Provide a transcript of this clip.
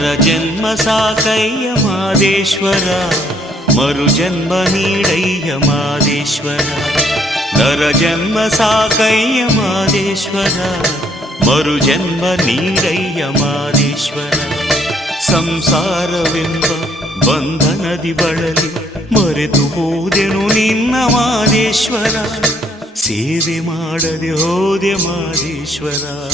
ನರ ಜನ್ಮ ಸಾಕಯ್ಯ ಮಾದೇಶ್ವರ, ಮರು ಜನ್ಮ ನೀಡಯ್ಯ ಮಾದೇಶ್ವರ. ನರ ಜನ್ಮ ಸಾಕಯ್ಯ ಮಾದೇಶ್ವರ, ಮರು ಜನ್ಮ ನೀಡಯ್ಯ ಮಾದೇಶ್ವರ. ಸಂಸಾರವೆಂಬ ಬಂಧನದಿ ಬಳಲಿ ಮರೆತು ಹೋದೆನು ನಿನ್ನ ಮಾದೇಶ್ವರ. ಸೇವೆ ಮಾಡದೆ ಹೋದೆ ಮಾದೇಶ್ವರ.